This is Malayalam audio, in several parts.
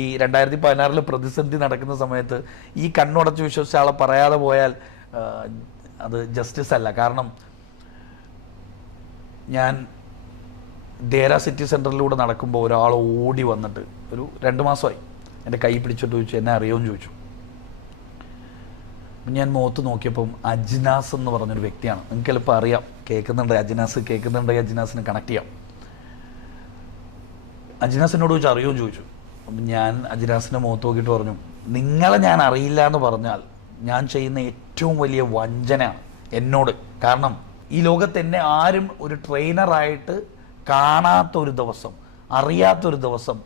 ഈ 2016 പ്രതിസന്ധി നടക്കുന്ന സമയത്ത് ഈ കണ്ണുടച്ച് വിശ്വസിച്ച ആളെ പറയാതെ പോയാൽ അത് ജസ്റ്റിസ് അല്ല. കാരണം ഞാൻ ദേര സിറ്റി സെൻറ്ററിലൂടെ നടക്കുമ്പോൾ ഒരാൾ ഓടി വന്നിട്ട് ഒരു 2 മാസമായി എൻ്റെ കൈ പിടിച്ചിട്ട് ചോദിച്ചു, എന്നെ അറിയുമെന്ന് ചോദിച്ചു. ഞാൻ മുഖത്ത് നോക്കിയപ്പം അജ്നാസ് എന്ന് പറഞ്ഞൊരു വ്യക്തിയാണ്. നിങ്ങൾക്ക് എളുപ്പം അറിയാം, കേൾക്കുന്നുണ്ടെങ്കിൽ അജ്നാസിന് കണക്ട് ചെയ്യാം. അജ്നാസിനോട് ചോദിച്ചു, അറിയുമെന്ന് ചോദിച്ചു. അപ്പം ഞാൻ അജ്നാസിൻ്റെ മുഖത്ത് നോക്കിയിട്ട് പറഞ്ഞു, നിങ്ങളെ ഞാൻ അറിയില്ല എന്ന് പറഞ്ഞാൽ ഞാൻ ചെയ്യുന്ന ഏറ്റവും വലിയ വഞ്ചനയാണ് എന്നോട്. കാരണം ഈ ലോകത്ത് എന്നെ ആരും ഒരു ട്രെയിനറായിട്ട് കാണാത്തൊരു ദിവസം, അറിയാത്തൊരു ദിവസം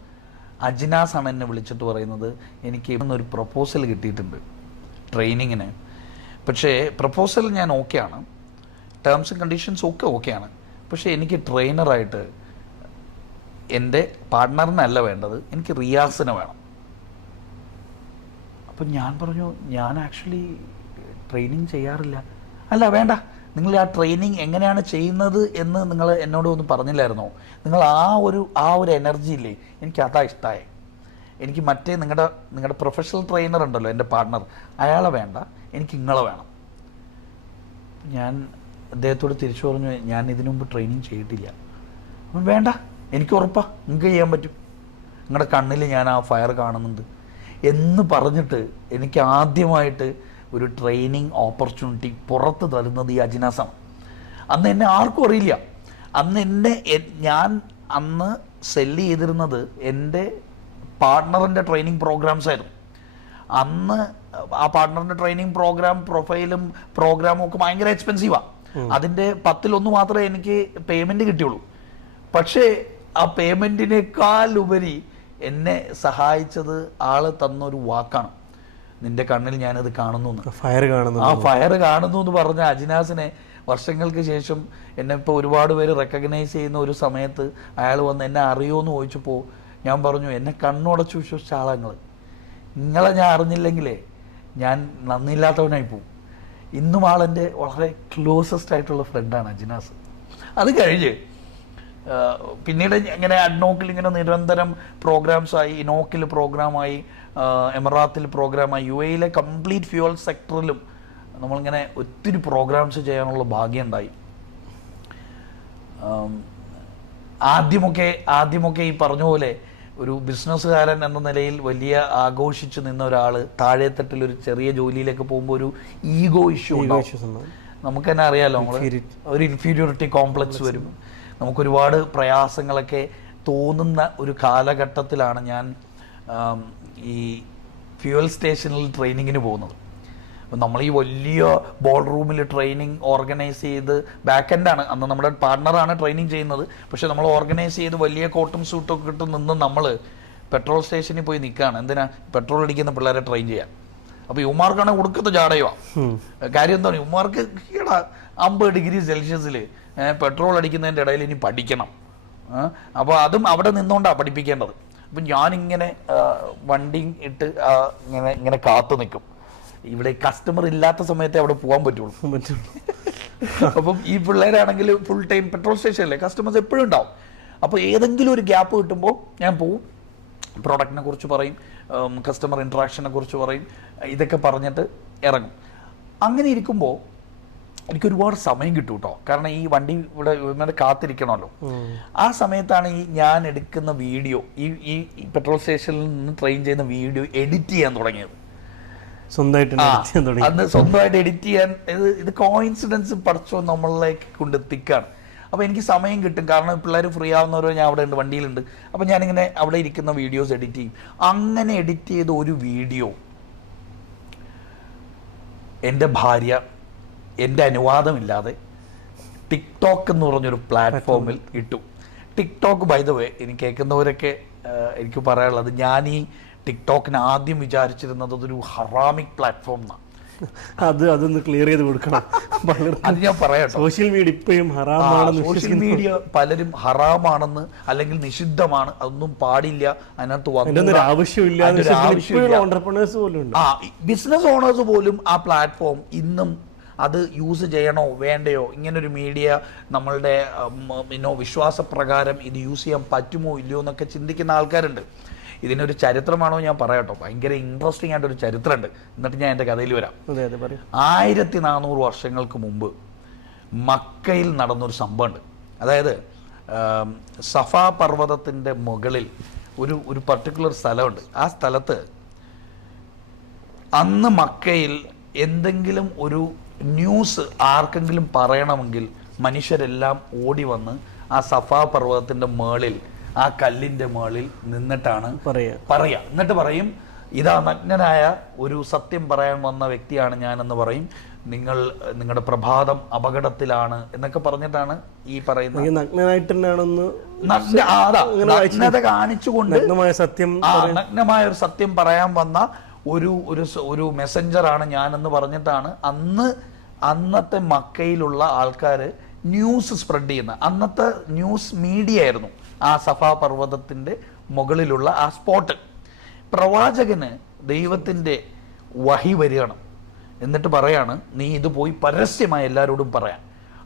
അജ്നാസാണ് എന്നെ വിളിച്ചിട്ട് പറയുന്നത്, എനിക്ക് ഒരു പ്രപ്പോസൽ കിട്ടിയിട്ടുണ്ട് ട്രെയിനിങ്ങിന്. പക്ഷേ പ്രപ്പോസൽ ഞാൻ ഓക്കെയാണ്, ടേംസ് ആൻഡ് കണ്ടീഷൻസ് ഒക്കെ ഓക്കെയാണ്. പക്ഷേ എനിക്ക് ട്രെയിനറായിട്ട് എൻ്റെ പാർട്ട്ണറിനല്ല വേണ്ടത്, എനിക്ക് റിയാസിനെ വേണം. അപ്പം ഞാൻ പറഞ്ഞു, ഞാൻ ആക്ച്വലി ട്രെയിനിങ് ചെയ്യാറില്ല. അല്ല വേണ്ട, നിങ്ങൾ ആ ട്രെയിനിങ് എങ്ങനെയാണ് ചെയ്യുന്നത് എന്ന് നിങ്ങൾ എന്നോട് ഒന്ന് പറഞ്ഞില്ലായിരുന്നോ? നിങ്ങൾ ആ ഒരു എനർജി ഇല്ലേ, എനിക്ക് അതാ ഇഷ്ടമായി. എനിക്ക് മറ്റേ നിങ്ങളുടെ പ്രൊഫഷണൽ ട്രെയിനർ ഉണ്ടല്ലോ, എൻ്റെ പാർട്ട്ണർ, അയാളെ വേണ്ട, എനിക്ക് നിങ്ങളെ വേണം. ഞാൻ അദ്ദേഹത്തോട് തിരിച്ചു പറഞ്ഞു, ഞാൻ ഇതിനു മുമ്പ് ട്രെയിനിങ് ചെയ്തിട്ടില്ല. അപ്പം വേണ്ട, എനിക്ക് ഉറപ്പാ നിങ്ങൾക്ക് ചെയ്യാൻ പറ്റും, നിങ്ങളുടെ കണ്ണിൽ ഞാൻ ആ ഫയർ കാണുന്നുണ്ട് എന്ന് പറഞ്ഞിട്ട് എനിക്ക് ആദ്യമായിട്ട് ഒരു ട്രെയിനിങ് ഓപ്പർച്യൂണിറ്റി പുറത്ത് തരുന്നത് ഈ അജ്നാസാണ്. അന്ന് എന്നെ ആർക്കും അറിയില്ല. ഞാൻ സെല്ല് ചെയ്തിരുന്നത് എൻ്റെ പാർട്ട്ണറിൻ്റെ ട്രെയിനിങ് പ്രോഗ്രാംസ് ആയിരുന്നു. അന്ന് ആ പാർട്ട്ണറിൻ്റെ ട്രെയിനിങ് പ്രൊഫൈലും പ്രോഗ്രാമും ഒക്കെ ഭയങ്കര എക്സ്പെൻസീവാണ്. അതിൻ്റെ 10-1 മാത്രമേ എനിക്ക് പേയ്മെൻറ്റ് കിട്ടിയുള്ളൂ. പക്ഷേ ആ പേയ്മെൻറ്റിനേക്കാൾ ഉപരി എന്നെ സഹായിച്ചത് ആള് തന്നൊരു വാക്കാണ്, നിന്റെ കണ്ണിൽ ഞാനത് കാണുന്നു, ആ ഫയർ കാണുന്നു എന്ന് പറഞ്ഞ അജ്നാസിനെ വർഷങ്ങൾക്ക് ശേഷം എന്നെ ഇപ്പോൾ ഒരുപാട് പേര് റെക്കഗ്നൈസ് ചെയ്യുന്ന ഒരു സമയത്ത് അയാൾ വന്ന് എന്നെ അറിയുമോ ചോദിച്ചപ്പോൾ ഞാൻ പറഞ്ഞു, എന്നെ കണ്ണുടച്ച് വിശ്വസിച്ച ആളങ്ങൾ, നിങ്ങളെ ഞാൻ അറിഞ്ഞില്ലെങ്കിലേ ഞാൻ നന്ദിയില്ലാത്തവനായി പോവും. ഇന്നും ആളെൻ്റെ വളരെ ക്ലോസസ്റ്റ് ആയിട്ടുള്ള ഫ്രണ്ടാണ് അജ്നാസ്. അത് കഴിഞ്ഞ് പിന്നീട് ഇങ്ങനെ അഡ്നോക്കിൽ ഇങ്ങനെ നിരന്തരം പ്രോഗ്രാംസായി, ഇനോക്കിൽ പ്രോഗ്രാമായി, എമറാത്തിൽ പ്രോഗ്രാമായി, UAE കംപ്ലീറ്റ് ഫ്യൂവൽ സെക്ടറിലും നമ്മളിങ്ങനെ ഒത്തിരി പ്രോഗ്രാംസ് ചെയ്യാനുള്ള ഭാഗ്യം ഉണ്ടായി. ആദ്യമൊക്കെ ഈ പറഞ്ഞ പോലെ ഒരു ബിസിനസ്സുകാരൻ എന്ന നിലയിൽ വലിയ ആഘോഷിച്ച് നിന്ന ഒരാൾ താഴെത്തട്ടിൽ ഒരു ചെറിയ ജോലിയിലേക്ക് പോകുമ്പോൾ ഒരു ഈഗോ ഇഷ്യൂ ഉണ്ടാവും. നമുക്ക് തന്നെ അറിയാലോ, ഒരു ഇൻഫീരിയോറിറ്റി കോംപ്ലക്സ് വരും. നമുക്കൊരുപാട് പ്രയാസങ്ങളൊക്കെ തോന്നുന്ന ഒരു കാലഘട്ടത്തിലാണ് ഞാൻ ഈ ഫ്യൂവൽ സ്റ്റേഷനിൽ ട്രെയിനിങ്ങിന് പോകുന്നത്. അപ്പം നമ്മൾ ഈ വലിയ ബോൾ റൂമിൽ ട്രെയിനിങ് ഓർഗനൈസ് ചെയ്ത്, ബാക്ക് എൻഡാണ്, അന്ന് നമ്മുടെ പാർട്ട്ണറാണ് ട്രെയിനിങ് ചെയ്യുന്നത്. പക്ഷെ നമ്മൾ ഓർഗനൈസ് ചെയ്ത് വലിയ കോട്ടും സൂട്ടും ഒക്കെ ഇട്ട് നിന്ന് നമ്മൾ പെട്രോൾ സ്റ്റേഷനിൽ പോയി നിൽക്കുകയാണ്. എന്തിനാ? പെട്രോൾ അടിക്കുന്ന പിള്ളേരെ ട്രെയിൻ ചെയ്യാൻ. അപ്പോൾ യുവമാർക്കാണ് കൊടുക്കുന്ന ജാടയുവാ. കാര്യം എന്താണ്, യുവമാർക്ക് 50 ഡിഗ്രി സെൽഷ്യസിൽ പെട്രോൾ അടിക്കുന്നതിൻ്റെ ഇടയിൽ ഇനി പഠിക്കണം. അപ്പോൾ അതും അവിടെ നിന്നുകൊണ്ടാണ് പഠിപ്പിക്കേണ്ടത്. അപ്പം ഞാനിങ്ങനെ വണ്ടി ഇട്ട് ഇങ്ങനെ കാത്തു നിൽക്കും. ഇവിടെ കസ്റ്റമർ ഇല്ലാത്ത സമയത്തെ അവിടെ പോകാൻ പറ്റുള്ളൂ. അപ്പം ഈ പിള്ളേരാണെങ്കിൽ ഫുൾ ടൈം പെട്രോൾ സ്റ്റേഷനല്ലേ, കസ്റ്റമേഴ്സ് എപ്പോഴും ഉണ്ടാവും. അപ്പോൾ ഏതെങ്കിലും ഒരു ഗ്യാപ്പ് കിട്ടുമ്പോൾ ഞാൻ പോവും, പ്രോഡക്റ്റിനെ കുറിച്ച് പറയും, കസ്റ്റമർ ഇൻട്രാക്ഷനെ കുറിച്ച് പറയും, ഇതൊക്കെ പറഞ്ഞിട്ട് ഇറങ്ങും. അങ്ങനെ ഇരിക്കുമ്പോൾ എനിക്ക് ഒരുപാട് സമയം കിട്ടും കേട്ടോ. കാരണം ഈ വണ്ടി ഇവിടെ കാത്തിരിക്കണമല്ലോ. ആ സമയത്താണ് ഈ ഞാൻ എടുക്കുന്ന വീഡിയോ, ഈ പെട്രോൾ സ്റ്റേഷനിൽ നിന്ന് ട്രെയിൻ ചെയ്യുന്ന വീഡിയോ എഡിറ്റ് ചെയ്യാൻ തുടങ്ങിയത്. അന്ന് സ്വന്തമായിട്ട് എഡിറ്റ് ചെയ്യാൻ ഇത് കോയിൻസിഡൻസ് പഠിച്ചോ നമ്മളിലേക്ക് കൊണ്ടെത്തിക്കാണ്. അപ്പോൾ എനിക്ക് സമയം കിട്ടും. കാരണം പിള്ളേർ ഫ്രീ ആവുന്നവരോ ഞാൻ അവിടെ ഉണ്ട്, വണ്ടിയിലുണ്ട്. അപ്പോൾ ഞാനിങ്ങനെ അവിടെ ഇരിക്കുന്ന വീഡിയോസ് എഡിറ്റ് ചെയ്യും. അങ്ങനെ എഡിറ്റ് ചെയ്ത ഒരു വീഡിയോ എൻ്റെ ഭാര്യ എൻ്റെ അനുവാദമില്ലാതെ ടിക്ടോക്ക് എന്ന് പറഞ്ഞൊരു പ്ലാറ്റ്ഫോമിൽ ഇട്ടു. ടിക്ടോക്ക് ബൈ ദ വേ, ഇനി കേൾക്കുന്നവരൊക്കെ എനിക്ക് പറയാനുള്ളത്, ഞാൻ ഈ ടിക്ടോക്കിന് ആദ്യം വിചാരിച്ചിരുന്നത് അതൊരു ഹറാമിക് പ്ലാറ്റ്ഫോം എന്നാണ്. അതൊന്ന് ക്ലിയർ ചെയ്ത് കൊടുക്കണം. അത് ഞാൻ പറയാം. സോഷ്യൽ മീഡിയ ഇപ്പോഴും ഹറാമാണെന്ന്, സോഷ്യൽ മീഡിയ പലരും ഹറാമാണെന്ന് അല്ലെങ്കിൽ നിഷിദ്ധമാണ്, അതൊന്നും പാടില്ല, അതിനകത്ത് ആവശ്യമില്ല. ബിസിനസ് ഓണേഴ്സ് പോലും ആ പ്ലാറ്റ്ഫോം ഇന്നും അത് യൂസ് ചെയ്യണോ വേണ്ടയോ, ഇങ്ങനൊരു മീഡിയ നമ്മളുടെ വിശ്വാസപ്രകാരം ഇത് യൂസ് ചെയ്യാൻ പറ്റുമോ ഇല്ലയോ എന്നൊക്കെ ചിന്തിക്കുന്ന ആൾക്കാരുണ്ട്. ഇതിനൊരു ചരിത്രമാണോ ഞാൻ പറയാട്ടോ, ഭയങ്കര ഇൻട്രസ്റ്റിംഗ് ആയിട്ടൊരു ചരിത്രമുണ്ട്. എന്നിട്ട് ഞാൻ എൻ്റെ കഥയിൽ വരാം. 1400 വർഷങ്ങൾക്ക് മുമ്പ് മക്കയിൽ നടന്നൊരു സംഭവമുണ്ട്. അതായത് സഫാ പർവ്വതത്തിൻ്റെ മുകളിൽ ഒരു പർട്ടിക്കുലർ സ്ഥലമുണ്ട്. ആ സ്ഥലത്ത് അന്ന് മക്കയിൽ എന്തെങ്കിലും ഒരു ന്യൂസ് ആർക്കെങ്കിലും പറയണമെങ്കിൽ മനുഷ്യരെല്ലാം ഓടി വന്ന് ആ സഫാ പർവ്വതത്തിൻ്റെ മേളിൽ, ആ കല്ലിൻ്റെ മേളിൽ നിന്നിട്ടാണ് പറയാ. എന്നിട്ട് പറയും, ഇതാ നഗ്നനായ ഒരു സത്യം പറയാൻ വന്ന വ്യക്തിയാണ് ഞാനെന്ന് പറയും, നിങ്ങളുടെ പ്രഭാതം അപകടത്തിലാണ് എന്നൊക്കെ പറഞ്ഞിട്ടാണ് ഈ പറയുന്നത്. നഗ്നത കാണിച്ചുകൊണ്ട് നഗ്നമായ ഒരു സത്യം പറയാൻ വന്ന ഒരു മെസ്സഞ്ചറാണ് ഞാനെന്ന് പറഞ്ഞിട്ടാണ് അന്നത്തെ മക്കയിലുള്ള ആൾക്കാർ ന്യൂസ് സ്പ്രെഡ് ചെയ്യുന്നത്. അന്നത്തെ ന്യൂസ് മീഡിയ ആയിരുന്നു ആ സഫാ പർവ്വതത്തിൻ്റെ മുകളിലുള്ള ആ സ്പോട്ട്. പ്രവാചകന് ദൈവത്തിൻ്റെ വഹി വരികയാണ്. എന്നിട്ട് പറയാണ്, നീ ഇത് പോയി പരസ്യമായി എല്ലാവരോടും പറയാൻ.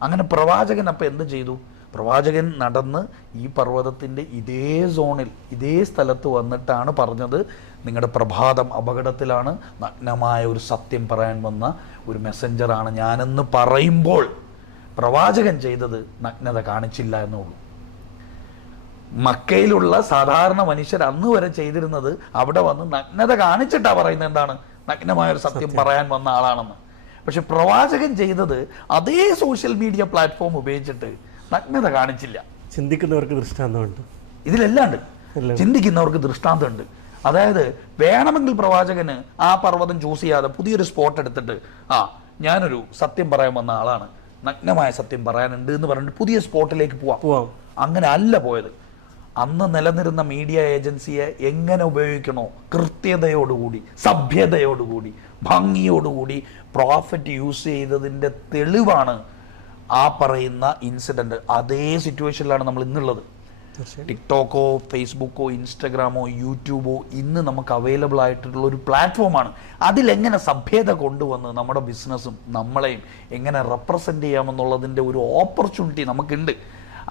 അങ്ങനെ പ്രവാചകൻ അപ്പം എന്ത് ചെയ്തു? പ്രവാചകൻ നടന്ന് ഈ പർവ്വതത്തിൻ്റെ ഇതേ സോണിൽ, ഇതേ സ്ഥലത്ത് വന്നിട്ടാണ് പറഞ്ഞത്, നിങ്ങളുടെ പ്രഭാതം അപകടത്തിലാണ്, നഗ്നമായ ഒരു സത്യം പറയാൻ വന്ന ഒരു മെസ്സഞ്ചറാണ് ഞാനെന്ന് പറയുമ്പോൾ പ്രവാചകൻ ചെയ്തത് നഗ്നത കാണിച്ചില്ല എന്നുള്ളൂ. മക്കയിലുള്ള സാധാരണ മനുഷ്യർ അന്ന് വരെ ചെയ്തിരുന്നത് അവിടെ വന്ന് നഗ്നത കാണിച്ചിട്ടാ പറയുന്നത് എന്താണ്, നഗ്നമായ ഒരു സത്യം പറയാൻ വന്ന ആളാണെന്ന്. പക്ഷെ പ്രവാചകൻ ചെയ്തത് അതേ സോഷ്യൽ മീഡിയ പ്ലാറ്റ്ഫോം ഉപയോഗിച്ചിട്ട് നഗ്നത കാണിച്ചില്ല. ചിന്തിക്കുന്നവർക്ക് ദൃഷ്ടാന്തമുണ്ട്, ഇതിലെല്ലാം ഉണ്ട്. ചിന്തിക്കുന്നവർക്ക് ദൃഷ്ടാന്തമുണ്ട്. അതായത് വേണമെങ്കിൽ പ്രവാചകന് ആ പർവ്വതം ചൂസ് ചെയ്യാതെ പുതിയൊരു സ്പോട്ട് എടുത്തിട്ട്, ഞാനൊരു സത്യം പറയാൻ വന്ന ആളാണ്, നഗ്നമായ സത്യം പറയാനുണ്ട് എന്ന് പറഞ്ഞിട്ട് പുതിയ സ്പോട്ടിലേക്ക് പോവാം. അങ്ങനെ അല്ല പോയത്. അന്ന് നിലനിരുന്ന മീഡിയ ഏജൻസിയെ എങ്ങനെ ഉപയോഗിക്കണോ, കൃത്യതയോടുകൂടി, സഭ്യതയോടുകൂടി, ഭംഗിയോടുകൂടി പ്രോഫറ്റ് യൂസ് ചെയ്തതിൻ്റെ തെളിവാണ് ആ പറയുന്ന ഇൻസിഡൻറ്റ്. അതേ സിറ്റുവേഷനിലാണ് നമ്മൾ ഇന്നുള്ളത്. ടിക്ടോക്കോ ഫേസ്ബുക്കോ ഇൻസ്റ്റഗ്രാമോ യൂട്യൂബോ ഇന്ന് നമുക്ക് അവൈലബിൾ ആയിട്ടുള്ള ഒരു പ്ലാറ്റ്ഫോമാണ്. അതിലെങ്ങനെ സഭ്യത കൊണ്ടുവന്ന് നമ്മുടെ ബിസിനസ്സും നമ്മളെയും എങ്ങനെ റെപ്രസെൻ്റ് ചെയ്യാമെന്നുള്ളതിൻ്റെ ഒരു ഓപ്പർച്യൂണിറ്റി നമുക്കുണ്ട്.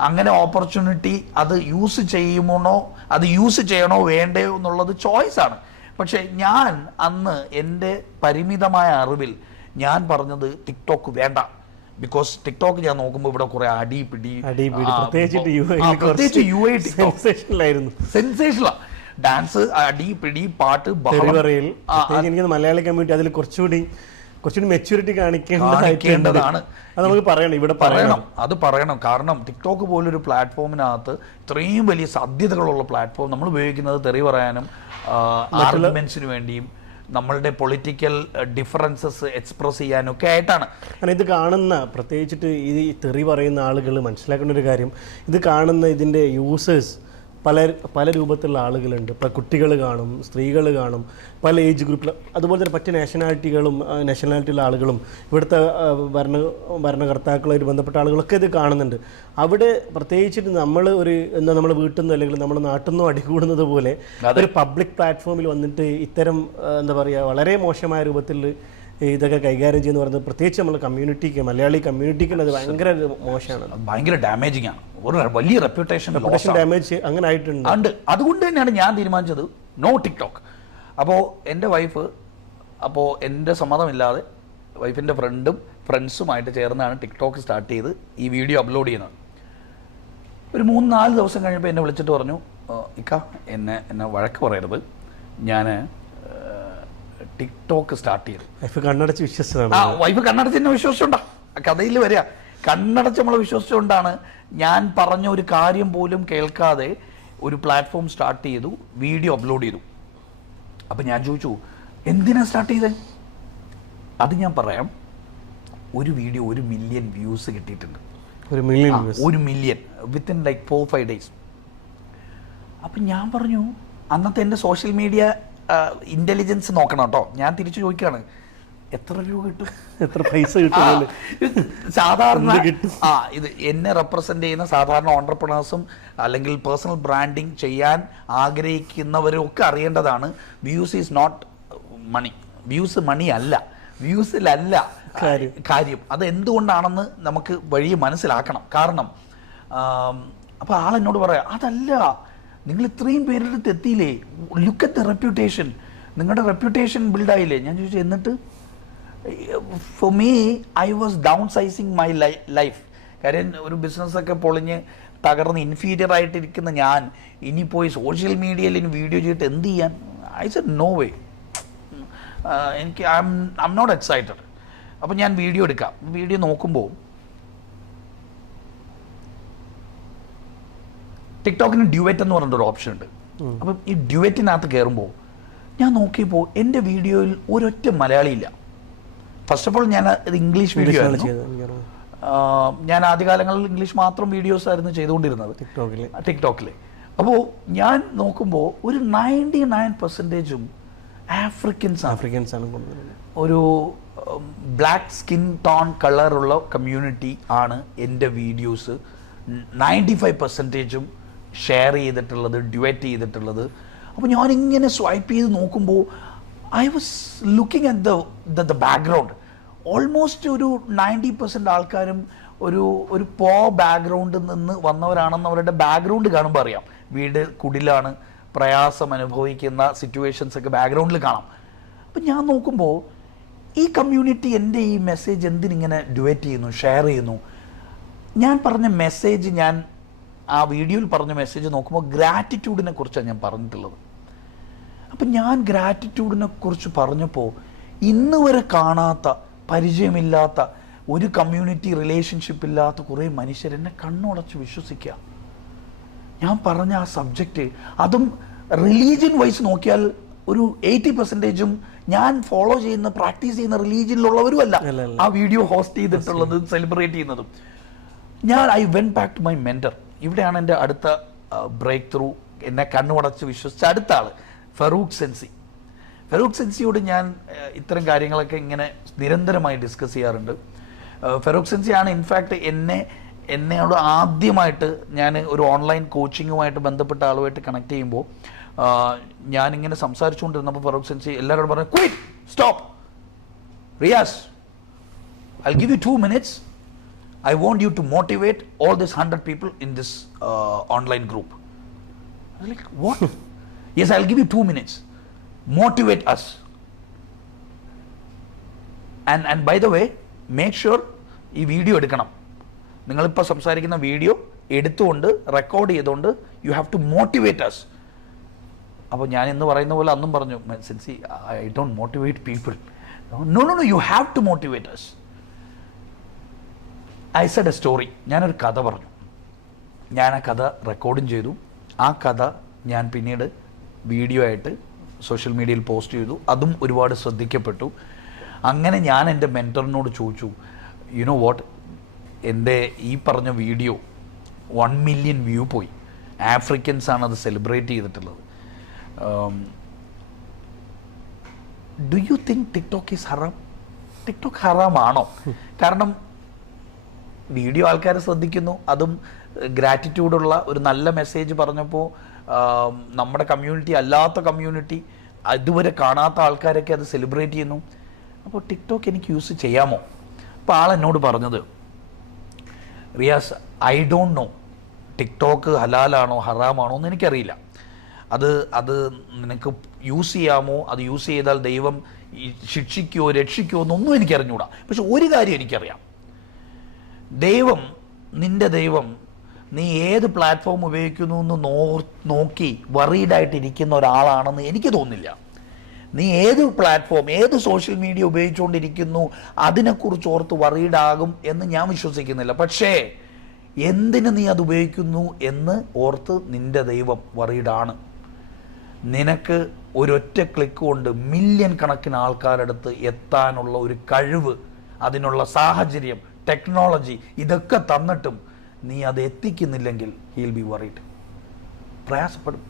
അങ്ങനെ ഓപ്പർച്യൂണിറ്റി അത് യൂസ് ചെയ്യണോ വേണ്ടയോ എന്നുള്ളത് ചോയ്സാണ്. പക്ഷേ ഞാൻ അന്ന് എൻ്റെ പരിമിതമായ അറിവിൽ ഞാൻ പറഞ്ഞത് ടിക്ടോക്ക് വേണ്ട. ബിക്കോസ് ടിക്ടോക്ക് ഞാൻ നോക്കുമ്പോൾ ഇവിടെ കുറെ സെൻസേഷനാ, ഡാൻസ്, അടി പിടി, പാട്ട്, മലയാളി കമ്മ്യൂണിറ്റി അതിൽ കുറച്ചുകൂടി മെച്യൂരിറ്റി കാണിക്കേണ്ടതാണ്. അത് നമുക്ക് പറയണം, ഇവിടെ പറയണം. കാരണം ടിക്ടോക്ക് പോലൊരു പ്ലാറ്റ്ഫോമിനകത്ത് ഇത്രയും വലിയ സാധ്യതകളുള്ള പ്ലാറ്റ്ഫോം നമ്മൾ ഉപയോഗിക്കുന്നത് തെറി പറയാനും ആർഗ്യുമെന്റ്സിന് വേണ്ടിയും നമ്മളുടെ പൊളിറ്റിക്കൽ ഡിഫറൻസസ് എക്സ്പ്രസ് ചെയ്യാനൊക്കെ ആയിട്ടാണ്. കാരണം ഇത് കാണുന്ന, പ്രത്യേകിച്ചിട്ട് ഈ തെറി പറയുന്ന ആളുകൾ മനസ്സിലാക്കേണ്ട ഒരു കാര്യം, ഇത് കാണുന്ന ഇതിൻ്റെ യൂസേഴ്സ് പല രൂപത്തിലുള്ള ആളുകളുണ്ട്. ഇപ്പോൾ കുട്ടികൾ കാണും, സ്ത്രീകൾ കാണും, പല ഏജ് ഗ്രൂപ്പിൽ, അതുപോലെ തന്നെ മറ്റ് നാഷണാലിറ്റിയുള്ള ആളുകളും ഇവിടുത്തെ ഭരണകർത്താക്കളുമായിട്ട് ബന്ധപ്പെട്ട ആളുകളൊക്കെ ഇത് കാണുന്നുണ്ട്. അവിടെ പ്രത്യേകിച്ചിട്ട് നമ്മൾ നമ്മുടെ വീട്ടിൽ നിന്നോ അല്ലെങ്കിൽ നമ്മുടെ നാട്ടിൽ നിന്നോ അടികൂടുന്നത് പോലെ ഒരു പബ്ലിക് പ്ലാറ്റ്ഫോമിൽ വന്നിട്ട് ഇത്തരം എന്താ പറയുക വളരെ മോശമായ രൂപത്തിൽ ഇതൊക്കെ കൈകാര്യം ചെയ്യുന്ന പറയുന്നത്, പ്രത്യേകിച്ച് നമ്മുടെ മലയാളി കമ്മ്യൂണിറ്റിക്ക് അത് ഭയങ്കര മോശമാണ്, ഭയങ്കര ഡാമേജിങ് ആണ്, ഒരു വലിയ റെപ്യൂട്ടേഷൻ ഡാമേജ് അങ്ങനെ ആയിട്ടുണ്ട്. അതുകൊണ്ട് തന്നെയാണ് ഞാൻ തീരുമാനിച്ചത് നോ ടിക്ടോക്ക്. അപ്പോൾ എൻ്റെ വൈഫ്, അപ്പോൾ എൻ്റെ സമ്മതമില്ലാതെ വൈഫിൻ്റെ ഫ്രണ്ട്സുമായിട്ട് ചേർന്നാണ് ടിക്ടോക്ക് സ്റ്റാർട്ട് ചെയ്ത് ഈ വീഡിയോ അപ്ലോഡ് ചെയ്യുന്നത്. ഒരു 3-4 ദിവസം കഴിഞ്ഞപ്പോൾ എന്നെ വിളിച്ചിട്ട് പറഞ്ഞു, ഇക്ക എന്നെ വഴക്ക് പറയരുത്, ഞാൻ ടിക്ടോക്ക് സ്റ്റാർട്ട് ചെയ്തു. വൈഫ് കണ്ണടച്ച് വിശ്വസിച്ചതാണ്. വൈഫ് കണ്ണടച്ച് എന്നെ വിശ്വസിച്ചുകൊണ്ടാ കഥയിൽ വരിക. കണ്ണടച്ച് നമ്മളെ വിശ്വസിച്ചുകൊണ്ടാണ് ഞാൻ പറഞ്ഞ ഒരു കാര്യം പോലും കേൾക്കാതെ ഒരു പ്ലാറ്റ്ഫോം സ്റ്റാർട്ട് ചെയ്തു, വീഡിയോ അപ്ലോഡ് ചെയ്തു. അപ്പം ഞാൻ ചോദിച്ചു, എന്തിനാ സ്റ്റാർട്ട് ചെയ്തത്? അത് ഞാൻ പറയാം. ഒരു വീഡിയോ 1 മില്യൺ വ്യൂസ് കിട്ടിയിട്ടുണ്ട്. 1 മില്യൺ വിത്തിൻ ലൈക്ക് 4-5 ഡേയ്സ്. അപ്പം ഞാൻ പറഞ്ഞു, അന്നത്തെ എൻ്റെ സോഷ്യൽ മീഡിയ ഇൻ്റലിജൻസ് നോക്കണം കേട്ടോ. ഞാൻ തിരിച്ചു ചോദിക്കുകയാണ്, എത്ര രൂപ കിട്ടും, എത്ര പൈസ കിട്ടും? സാധാരണ ഇത് എന്നെ റെപ്രസെൻ്റ് ചെയ്യുന്ന സാധാരണ ഓൺട്രപ്രണേഴ്സും അല്ലെങ്കിൽ പേഴ്സണൽ ബ്രാൻഡിങ് ചെയ്യാൻ ആഗ്രഹിക്കുന്നവരും ഒക്കെ അറിയേണ്ടതാണ്, views is not money. Views money അല്ല, വ്യൂസിലല്ല കാര്യം. അത് എന്തുകൊണ്ടാണെന്ന് നമുക്ക് വഴി മനസ്സിലാക്കണം. കാരണം അപ്പോൾ ആളെന്നോട് പറയാം, അതല്ല, നിങ്ങൾ ഇത്രയും പേരുടെ അടുത്ത് എത്തിയില്ലേ, ലുക്ക് അറ്റ് ദ റെപ്യൂട്ടേഷൻ, നിങ്ങളുടെ റെപ്യൂട്ടേഷൻ ബിൽഡായില്ലേ. ഞാൻ ചോദിച്ചു എന്നിട്ട് for me I was down sizing my life. കാര്യം ഒരു ബിസിനസ്സൊക്കെ പൊളിഞ്ഞ് തകർന്ന് ഇൻഫീരിയർ ആയിട്ടിരിക്കുന്ന ഞാൻ ഇനി പോയി സോഷ്യൽ മീഡിയയിൽ ഇനി വീഡിയോ ചെയ്തിട്ട് എന്ത് ചെയ്യാൻ? ഐ സെഡ് നോ വേ, എനിക്ക് ഐ എം നോട്ട് എക്സൈറ്റഡ്. അപ്പം ഞാൻ വീഡിയോ എടുക്കാം. വീഡിയോ നോക്കുമ്പോൾ ടിക്ടോക്കിന് ഡ്യുവറ്റ് എന്ന് പറഞ്ഞിട്ടൊരു ഓപ്ഷൻ ഉണ്ട്. അപ്പം ഈ ഡ്യുവറ്റിനകത്ത് കയറുമ്പോൾ ഞാൻ നോക്കിയപ്പോൾ എൻ്റെ വീഡിയോയിൽ ഒരൊറ്റ മലയാളിയില്ല. ഫസ്റ്റ് ഓഫ് ഓൾ ഞാൻ ഇത് ഇംഗ്ലീഷ് വീഡിയോ ആയിരുന്നു. ഞാൻ ആദ്യകാലങ്ങളിൽ ഇംഗ്ലീഷ് മാത്രം വീഡിയോസ് ആയിരുന്നു ചെയ്തുകൊണ്ടിരുന്നത് ടിക്ടോക്കിൽ. അപ്പോൾ ഞാൻ നോക്കുമ്പോൾ ഒരു 99% ആഫ്രിക്കൻസ് ആണ്. ഒരു ബ്ലാക്ക് സ്കിൻ ടോൺ കളറുള്ള കമ്മ്യൂണിറ്റി ആണ് എൻ്റെ വീഡിയോസ് 95% ഷെയർ ചെയ്തിട്ടുള്ളത്, ഡ്യുവറ്റ് ചെയ്തിട്ടുള്ളത്. അപ്പോൾ ഞാനിങ്ങനെ സ്വൈപ്പ് ചെയ്ത് നോക്കുമ്പോൾ I was looking at the background. Almost ഒരു 90% ആൾക്കാരും ഒരു ബാക്ക്ഗ്രൗണ്ടിൽ നിന്ന് വന്നവരാണെന്ന് അവരുടെ ബാക്ക്ഗ്രൗണ്ട് കാണുമ്പോൾ അറിയാം. വീട് കുടിലാണ്, പ്രയാസം അനുഭവിക്കുന്ന സിറ്റുവേഷൻസ് ഒക്കെ ബാക്ക്ഗ്രൗണ്ടിൽ കാണാം. അപ്പം ഞാൻ നോക്കുമ്പോൾ ഈ കമ്മ്യൂണിറ്റി എൻ്റെ ഈ മെസ്സേജ് എന്തിനിങ്ങനെ ഡ്യുവറ്റ് ചെയ്യുന്നു, ഷെയർ ചെയ്യുന്നു? ഞാൻ പറഞ്ഞ മെസ്സേജ്, ഞാൻ ആ വീഡിയോയിൽ പറഞ്ഞ മെസ്സേജ് നോക്കുമ്പോൾ ഗ്രാറ്റിറ്റ്യൂഡിനെ കുറിച്ചാണ് ഞാൻ പറഞ്ഞിട്ടുള്ളത്. അപ്പം ഞാൻ ഗ്രാറ്റിറ്റ്യൂഡിനെ കുറിച്ച് പറഞ്ഞപ്പോൾ ഇന്ന് വരെ കാണാത്ത, പരിചയമില്ലാത്ത, ഒരു കമ്മ്യൂണിറ്റി റിലേഷൻഷിപ്പ് ഇല്ലാത്ത കുറേ മനുഷ്യരെന്നെ കണ്ണുടച്ച് വിശ്വസിക്കുക. ഞാൻ പറഞ്ഞ ആ സബ്ജക്റ്റ്, അതും റിലീജിയൻ വൈസ് നോക്കിയാൽ ഒരു 80%ഉം ഞാൻ ഫോളോ ചെയ്യുന്ന, പ്രാക്ടീസ് ചെയ്യുന്ന റിലീജിയനിലുള്ളവരുമല്ല ആ വീഡിയോ ഹോസ്റ്റ് ചെയ്തിട്ടുള്ളത്, സെലിബ്രേറ്റ് ചെയ്യുന്നതും. I went back to my mentor. ഇവിടെയാണ് എൻ്റെ അടുത്ത ബ്രേക്ക് ത്രൂ. എന്നെ കണ്ണുടച്ച് വിശ്വസിച്ച അടുത്ത ആൾ ഫറൂഖ് സെൻസി. ഫറൂഖ് സെൻസിയോട് ഞാൻ ഇത്തരം കാര്യങ്ങളൊക്കെ ഇങ്ങനെ നിരന്തരമായി ഡിസ്കസ് ചെയ്യാറുണ്ട്. ഫറൂഖ് സെൻസിയാണ് ഇൻഫാക്റ്റ് എന്നോട് ആദ്യമായിട്ട് ഞാൻ ഒരു ഓൺലൈൻ കോച്ചിങ്ങുമായിട്ട് ബന്ധപ്പെട്ട ആളുമായിട്ട് കണക്ട് ചെയ്യുമ്പോൾ ഞാനിങ്ങനെ സംസാരിച്ചുകൊണ്ടിരുന്നപ്പോൾ ഫറൂഖ് സെൻസി എല്ലാവരോടും പറഞ്ഞു, quit, stop, Riyas, I'll give you 2 minutes. I want you to motivate all these 100 people in this online group. I was like, what? Yes, I'll give you 2 minutes. Motivate us. And by the way, make sure ഈ വീഡിയോ എടുക്കണം. നിങ്ങളിപ്പോൾ സംസാരിക്കുന്ന വീഡിയോ എടുത്തുകൊണ്ട് റെക്കോർഡ് ചെയ്തുകൊണ്ട് you have to motivate us. അപ്പോൾ ഞാൻ ഇന്ന് പറയുന്ന പോലെ അന്നും പറഞ്ഞു, sensei, I don't motivate people. No, you have to motivate us. I said a story. ഞാനൊരു കഥ പറഞ്ഞു. ഞാൻ ആ കഥ റെക്കോർഡും ചെയ്തു. ആ കഥ ഞാൻ പിന്നീട് വീഡിയോ ആയിട്ട് സോഷ്യൽ മീഡിയയിൽ പോസ്റ്റ് ചെയ്തു. അതും ഒരുപാട് ശ്രദ്ധിക്കപ്പെട്ടു. അങ്ങനെ ഞാൻ എൻ്റെ മെൻറ്ററിനോട് ചോദിച്ചു, യു നോ വാട്ട്, എൻ്റെ ഈ പറഞ്ഞ വീഡിയോ 1 മില്യൺ വ്യൂ പോയി. ആഫ്രിക്കൻസ് ആണ് അത് സെലിബ്രേറ്റ് ചെയ്തിട്ടുള്ളത്. Do you think TikTok is ഹറാം? ടിക്ടോക്ക് ഹറാമാണോ? കാരണം വീഡിയോ ആൾക്കാർ ശ്രദ്ധിക്കുന്നു, അതും ഗ്രാറ്റിറ്റ്യൂഡുള്ള ഒരു നല്ല മെസ്സേജ് പറഞ്ഞപ്പോൾ നമ്മുടെ കമ്മ്യൂണിറ്റി അല്ലാത്ത കമ്മ്യൂണിറ്റി, ഇതുവരെ കാണാത്ത ആൾക്കാരൊക്കെ അത് സെലിബ്രേറ്റ് ചെയ്യുന്നു. അപ്പോൾ ടിക്ടോക്ക് എനിക്ക് യൂസ് ചെയ്യാമോ? അപ്പോൾ ആളെന്നോട് പറഞ്ഞത്, Riyas, I don't know TikTok ഹലാലാണോ ഹറാമാണോ എന്ന് എനിക്കറിയില്ല. അത് നിനക്ക് യൂസ് ചെയ്യാമോ, അത് യൂസ് ചെയ്താൽ ദൈവം ശിക്ഷിക്കുമോ രക്ഷിക്കുമോ എന്നൊന്നും എനിക്കറിഞ്ഞൂടാ. പക്ഷെ ഒരു കാര്യം എനിക്കറിയാം, നിന്റെ ദൈവം നീ ഏത് പ്ലാറ്റ്ഫോം ഉപയോഗിക്കുന്നു എന്ന് നോക്കി വറീഡായിട്ടിരിക്കുന്ന ഒരാളാണെന്ന് എനിക്ക് തോന്നുന്നില്ല. നീ ഏത് പ്ലാറ്റ്ഫോം, ഏത് സോഷ്യൽ മീഡിയ ഉപയോഗിച്ചുകൊണ്ടിരിക്കുന്നു അതിനെക്കുറിച്ച് ഓർത്ത് വറീഡാകും എന്ന് ഞാൻ വിശ്വസിക്കുന്നില്ല. പക്ഷേ എന്തിന് നീ അത് ഉപയോഗിക്കുന്നു എന്ന് ഓർത്ത് നിന്റെ ദൈവം വറീഡാണ്. നിനക്ക് ഒരൊറ്റ ക്ലിക്ക് കൊണ്ട് മില്യൺ കണക്കിന് ആൾക്കാരുടെ അടുത്ത് എത്താനുള്ള ഒരു കഴിവ്, അതിനുള്ള സാഹചര്യം, ടെക്നോളജി ഇതൊക്കെ തന്നിട്ടും നീ അത് എത്തിക്കുന്നില്ലെങ്കിൽ ഹീൽ ബി വറീഡ്. പ്രയാസപ്പെടും.